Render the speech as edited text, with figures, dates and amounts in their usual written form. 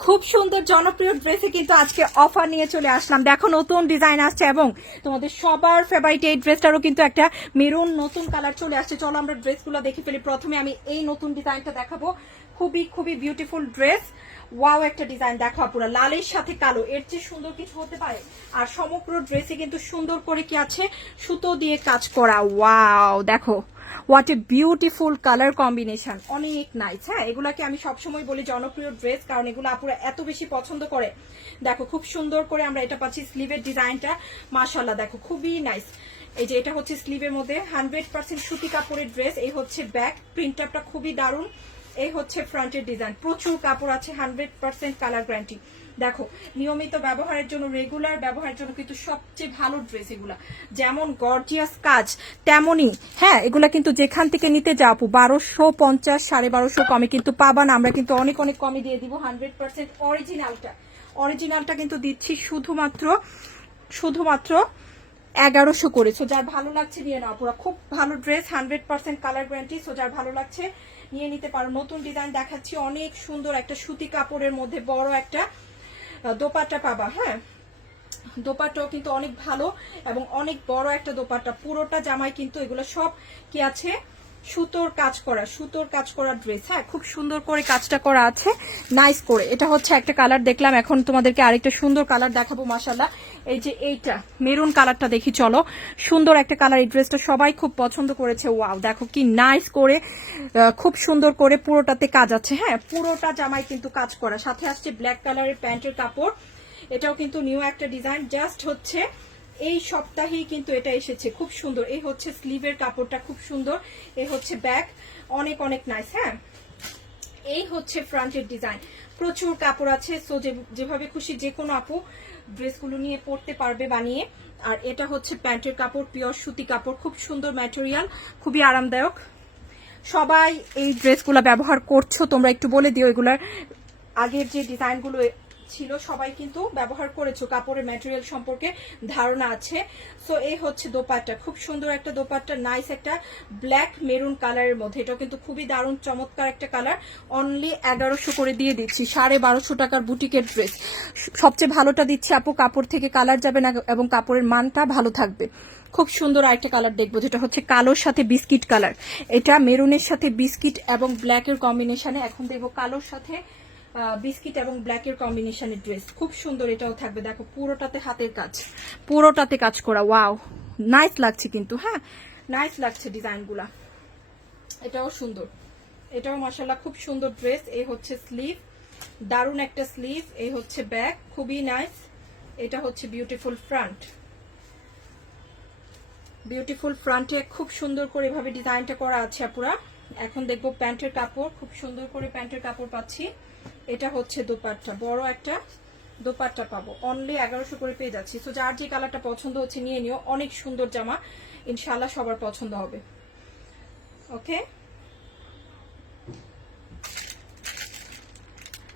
খুব সুন্দর জনপ্রিয় ড্রেসে কিন্তু আজকে অফার নিয়ে চলে আসলাম। দেখো নতুন ডিজাইন আসছে এবং তোমাদের সবার ফেভারিট এই ড্রেসটারও কিন্তু একটা মেরুন নতুন কালার চলে আসছে। চলো আমরা ড্রেসগুলো দেখে ফেলি। প্রথমে আমি এই নতুন ডিজাইনটা দেখাবো, খুবই খুবই বিউটিফুল ড্রেস। ওয়াও একটা ডিজাইন দেখো, পুরো লালের সাথে কালো, এর চেয়ে সুন্দর কিছু হতে পারে? আর সমগ্র ড্রেসে কিন্তু সুন্দর করে কি আছে, সুতো দিয়ে কাজ করা। ওয়াও দেখো, what a beautiful colour combination, অনেক নাইস। হ্যাঁ, এগুলাকে আমি সবসময় বলি জনপ্রিয় ড্রেস, কারণ এগুলো আপুরা এত বেশি পছন্দ করে। দেখো খুব সুন্দর করে আমরা এটা পাচ্ছি, স্লিভের ডিজাইনটা মাশাআল্লাহ দেখো খুবই নাইস। এই যে এটা হচ্ছে স্লিভের মধ্যে 100% সুতি কাপড়ের ড্রেস। এই হচ্ছে ব্যাক প্রিন্টআপটা খুবই দারুণ। এই হচ্ছে ফ্রন্টের ডিজাইন, প্রচুর কাপড় আছে, 100% কালার গ্যারান্টি। দেখো নিয়মিত ব্যবহারের জন্য, রেগুলার ব্যবহারের জন্য কিন্তু সবচেয়ে ভালো ড্রেস এগুলা। যেমন গর্জিয়াস কাজ তেমনই, হ্যাঁ এগুলা কিন্তু যেখান থেকে নিতে যাও 1250 1250 কমে কিন্তু পাবা না। আমরা কিন্তু অনেক অনেক কমে দিয়ে দিব। 100% অরিজিনালটা কিন্তু দিচ্ছি শুধুমাত্র 1100 করে। সো যার ভালো লাগছে নিয়ে নাও, পুরো খুব ভালো ড্রেস, 100% কালার গ্যারান্টি। সো যার ভালো লাগছে নিয়ে নিতে পারো। নতুন ডিজাইন দেখাচ্ছি, অনেক সুন্দর একটা সুতি কাপড়ের মধ্যে বড় একটা দোপাট্টা পাবা। হ্যাঁ, দোপাট্টাও কিন্তু অনেক ভালো এবং অনেক বড় একটা দোপাট্টা। পুরোটা জামাই কিন্তু এগুলো সব কি আছে, সুতোর কাজ করা ড্রেস। হ্যাঁ, খুব সুন্দর করে কাজটা করা আছে, নাইস করে। এটা হচ্ছে একটা কালার দেখলাম, এখন তোমাদেরকে আরেকটা সুন্দর কালার দেখাবো মাশাআল্লাহ। এই যে এইটা মেরুন কালারটা দেখি চলো, সুন্দর একটা কালার। এই ড্রেসটা সবাই খুব পছন্দ করেছে। ওয়াও দেখো কি নাইস করে, খুব সুন্দর করে পুরোটাতে কাজ আছে। হ্যাঁ, পুরোটা জামাই কিন্তু কাজ করা, সাথে আসছে ব্ল্যাক কালারের প্যান্টের কাপড়। এটাও কিন্তু নিউ একটা ডিজাইন, জাস্ট হচ্ছে এই সপ্তাহেই কিন্তু এটা এসেছে, খুব সুন্দর। এই হচ্ছে স্লিভের কাপড়টা খুব সুন্দর, এই হচ্ছে ব্যাক, অনেক অনেক নাইস। হ্যাঁ, এই হচ্ছে ফ্রন্টের ডিজাইন, প্রচুর কাপড় আছে। সো যেভাবে খুশি যে কোনো আপু ড্রেসগুলো নিয়ে পরতে পারবে বানিয়ে। আর এটা হচ্ছে প্যান্টের কাপড়, পিওর সুতি কাপড়, খুব সুন্দর ম্যাটেরিয়াল, খুবই আরামদায়ক। সবাই এই ড্রেসগুলো ব্যবহার করছো, তোমরা একটু বলে দিও। এগুলার আগের যে ডিজাইনগুলো ছিল সবাই কিন্তু ব্যবহার করেছো, কাপড়ের ম্যাটেরিয়াল সম্পর্কে ধারণা আছে। সো এই হচ্ছে দোপাট্টা, খুব সুন্দর একটা দোপাট্টা, নাইস একটা ব্ল্যাক মেরুন কালারের মধ্যে। এটা কিন্তু খুবই দারুণ চমৎকার একটা কালার। অনলি 1100 করে দিয়ে দিচ্ছি, 1250 টাকার বুটিকের ড্রেস। সবচেয়ে ভালোটা দিচ্ছি আপু, কাপড় থেকে কালার যাবে না এবং কাপড়ের মানটা ভালো থাকবে। খুব সুন্দর আরেকটা কালার দেখবো, যেটা হচ্ছে কালোর সাথে বিস্কিট কালার। এটা মেরুনের সাথে বিস্কিট এবং ব্ল্যাকের কম্বিনেশনে। এখন দেখবো কালোর সাথে বিস্কিট এবং ব্ল্যাকের কম্বিনেশনের ড্রেস, খুব সুন্দর। এটাও থাকবে দেখো পুরোটাতে হাতের কাজ, পুরোটাতে কাজ করা। ওয়াও নাইস লাগছে কিন্তু, হ্যাঁ নাইস লাগছে ডিজাইনগুলা। এটাও সুন্দর, এটাও মাশাআল্লাহ খুব সুন্দর ড্রেস। এই হচ্ছে স্লিভ, দারুণ একটা স্লিভ। এই হচ্ছে ব্যাক, খুবই নাইস। এটা হচ্ছে বিউটিফুল ফ্রন্ট, বিউটিফুল ফ্রন্টে খুব সুন্দর করে এভাবে ডিজাইনটা করা আছে আপুরা। এখন দেখবো প্যান্টের কাপড়, খুব সুন্দর করে প্যান্টের কাপড় পাচ্ছি। এটা হচ্ছে দোপাট্টা, বড় একটা দোপাট্টা পাবো, অনলি 1100 করে পেয়ে যাচ্ছি। সো যার যে কালারটা পছন্দ হচ্ছে নিয়ে নিও, অনেক সুন্দর জামা, ইনশাআল্লাহ সবার পছন্দ হবে। ওকে।